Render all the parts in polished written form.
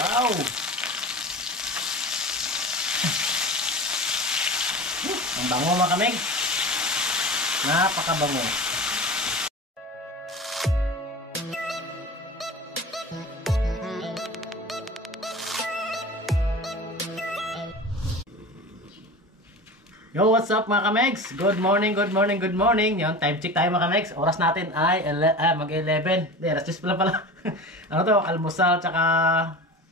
Wow! Ang bango mga kamig. Napakabango. Yo, what's up mga kamegs? Good morning, good morning, good morning. Yon, time check tayo mga kamegs. Oras natin ay mag-11. Hindi, alas 10 pala. Ano to? Almusal tsaka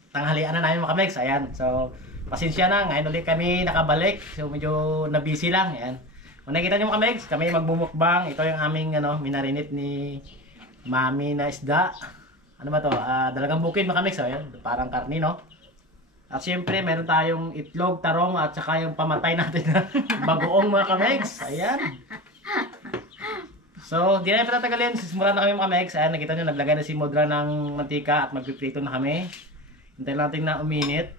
tanghalian na namin mga kamegs. Ayan. So, pasensya na. Ngayon ulit kami nakabalik. So, medyo na-busy lang. Ayan. Kung nakikita nyo mga kamegs, kami magbumukbang. Ito yung aming minarinit ni Mami na isda. Ano ba to? Dalagang bukid mga kamegs. Ayan. Parang karni, no? At syempre, meron tayong itlog, tarong, at saka yung pamatay natin na bagoong mga kamegs. Ayan. So, di na yung patatagalin. Simulan na kami mga kamegs. Ayan, nakita nyo, naglagay na si Modra ng mantika at magpiprito na kami. Hintayin natin na uminit.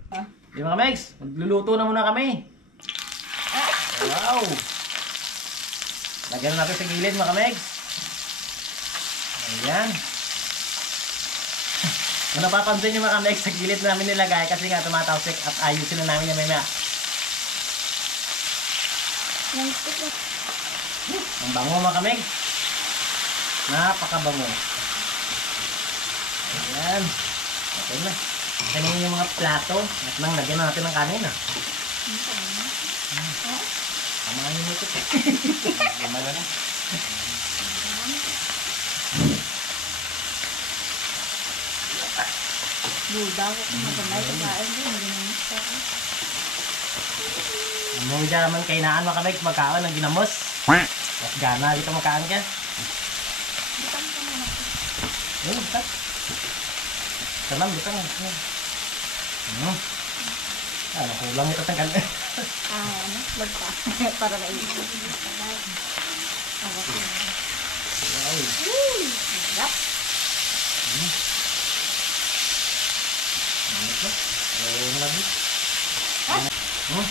Di mga kamegs, magluluto na muna kami. Wow! Lagyan na natin sa gilid mga kamegs. Ayan. Kung napapansin nyo mga kamegs, sa gilid namin nilagay kasi nga tumatawsik at ayusin na namin yung maya. Ang bango mga kamegs. Napakabango. Ayan. Okay na. Kanin yung mga plato at nang lagyan na natin ng kanin. Tama nyo mo ito. Lumala na. Budaw ko kung magandang pagkain din, hindi naman sa akin. Ano dyan naman kainaan mga kamegs, magkaon ng ginamos. At gana, dito magkaan ka. Butang ka naman ako. Ayun, butang. Salam, butang. Ano, kulang ito ng kanin. Ano? Lag pa. Para naisip. Wow. Sarap.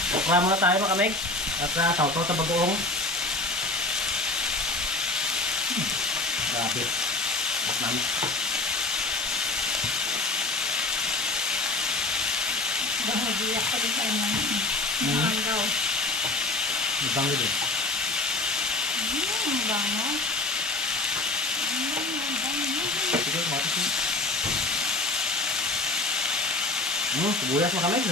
Okra muna tayo mga kamig. At sausaw sa bagoong. Grabe. At namin. Bahagiyak pa din sa inyo. Manggaw. Mabango din. Bango. Sige, kumatis yun. Sibuyas mga kamig.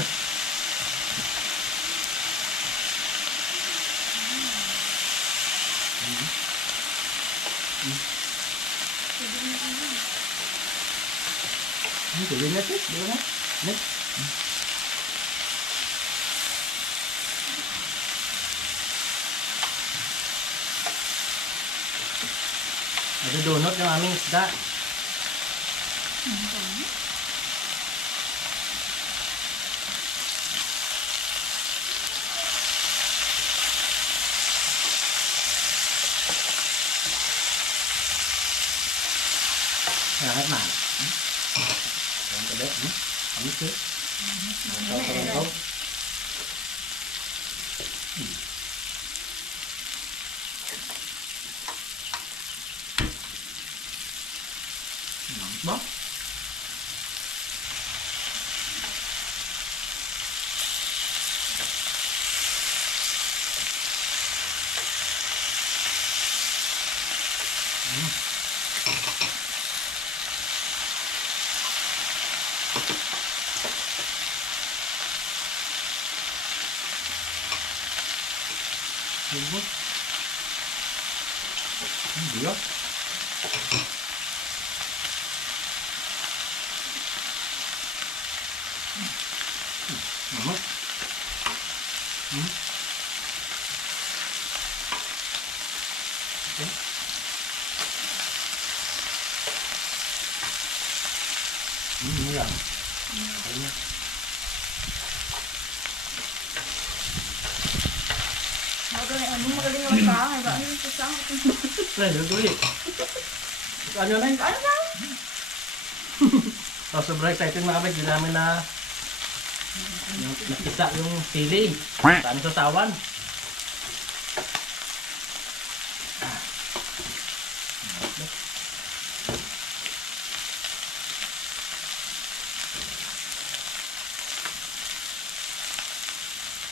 Tuloy na sis, di ba na? Next. Nadudunot yung aming isda. Sangat mahal. Ang tabi. Ang ito. Ang ito. Ba? Hindi. Hindi yun. Yan. Magaling naman sa akin. Ano yung sa akin? Duduli. Ano na yun? Ano na? So, sobrang excited mga kabig. Hindi namin na nakisa yung sili. Saan sa sawan.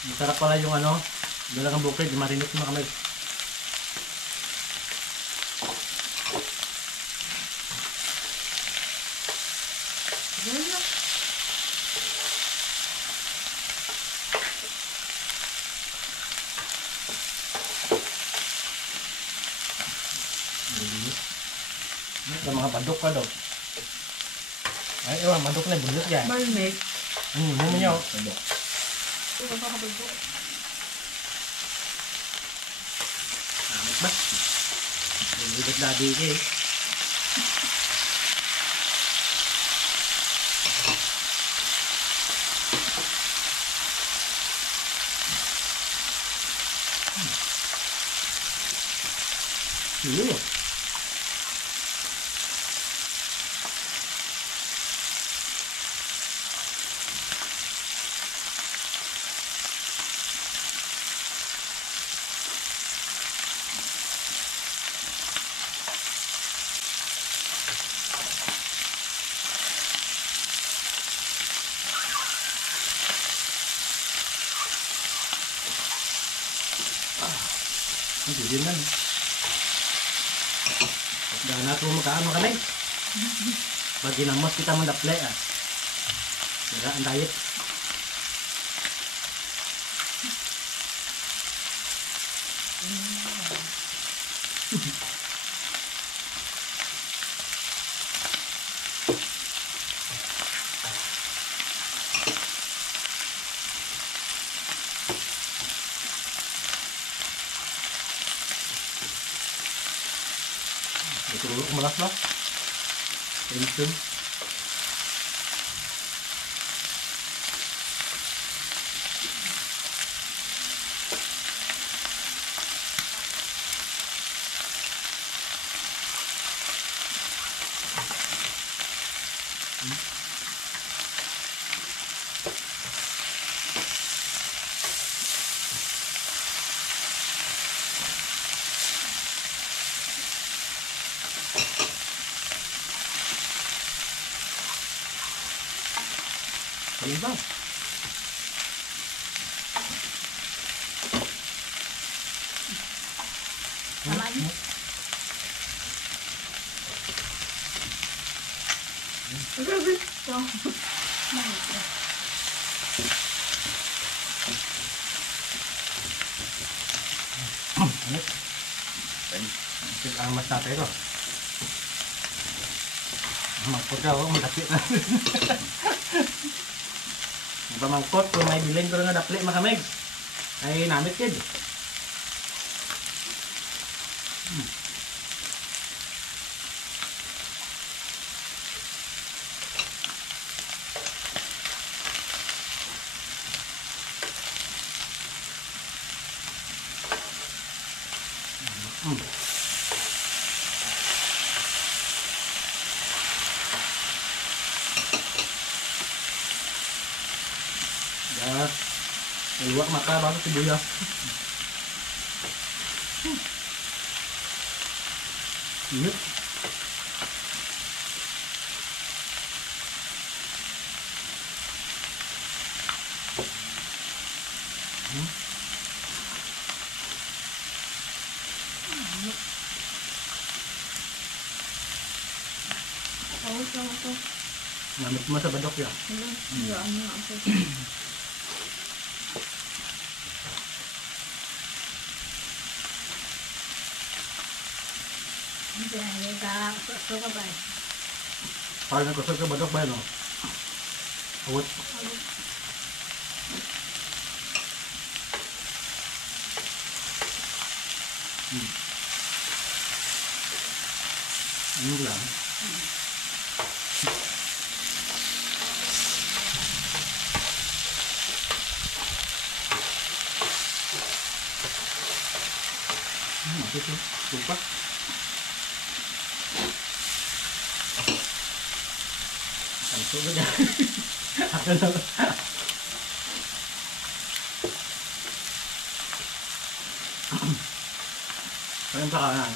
Masarap pala yung ano, dalagang bukid, marinate mga kamay. Yun na. Sa mga bandok ka daw. Ay, ewan, bandok na, bundos yan. Balmig. Muna nyo. Ito ba kabulbo? Amit ba? Bulidat dadi ka eh. Iya. Hindi din lang. Dahil nato magkaan mga kamay. Pag ginamos kita mandaple ah. Sira ang diet. Ito ulo kumalas ba? Tension. Ayun ba? Tama niyo. Grabe. Ito. Ang mas natin ito. Mangkot ka ako, madapit na. Pamangkot, kung may bilin ko nga dapli makamig. Ay namit kid. Ya, keluar mata baru sibuyas. Ini. Ito. Namit mo sa badok ya. Ano ako. Hindi, ito ka ba? Parang nagkusog sa badok ba no? Awot. Ini lang. Masih tuh, lupa. Tentu aja. Akan Kalian bakalan.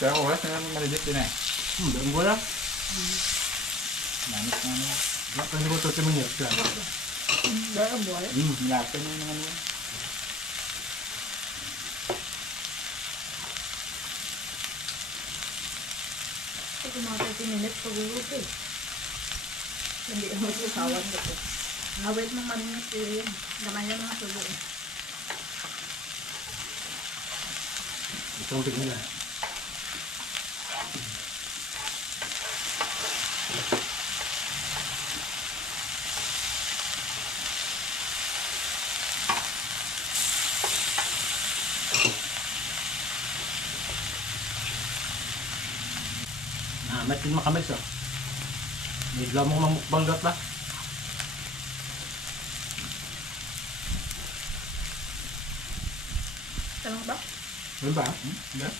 Pero oras na naman maligit din eh. Daang bola. Namis na naman. Bakit hindi ko ito sa mga yan? Dahil ang buhay. Nilapin na naman yun. Ito mga 30 minutes pag-ulog eh. Hindi ako magsasawan dito. Awit ng maningas yun. Naman yung mga sulo eh. Itong tignan na. May tin makamix oh. May lamang mamukbang gat ba? Tanong ba? Ano ba? Hindi.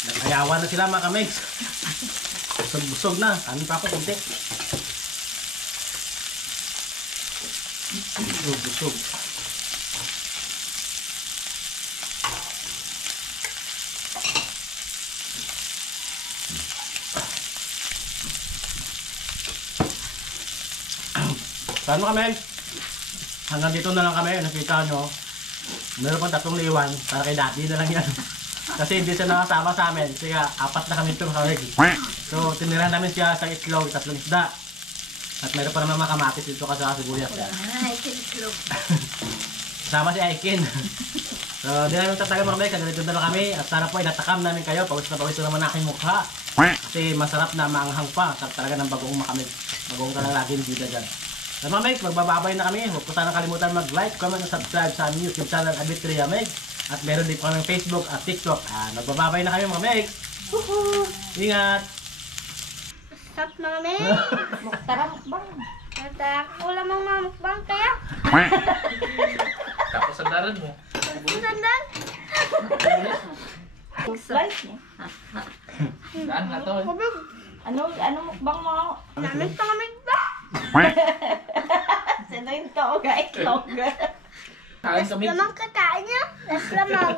Nakayawan na sila mga kamigs. Busog-busog na. Kami pa ako kunti. Busog-busog. Saan mo kami? Hanggang dito na lang kami. Nakita nyo. Meron pang 3 liwan. Para kay daddy na lang yan. Kasi hindi siya nakasama sa amin. Kaya 4 na kami ito kami. So tinirahan namin siya sa itlog, 3 isda. At meron pa naman mga kamatis dito kasi sa sibuyas. Ay, kiniklog. Kasama si Aikin. So di namin tatagal mga kami. Ganito na lang kami. At sana po ay natakam namin kayo. Pawis na naman aking mukha. Kasi masarap na maanghang pa. Sarap talaga ng bagoong makamig. Bagoong ka lang lagi yung bida dyan. So mga Megs, magbababay na kami. Huwag po sana kalimutan mag-like, comment, at subscribe sa aming YouTube channel Abitria Megs. At meron din po kami Facebook at TikTok. Magbababay na kami mga Megs. Ingat! Stop mga men. Tara, mukbang. Tara, wala mang mamukbang kaya. Tapos ang daran mo. Sandan. Slice niya. Daan na to. Kubog. Ano mukbang mo? Namin pa kami ba? Sino yung toga? Ikaw ga. Kain kami. Lamang kakain niya. Las lamang.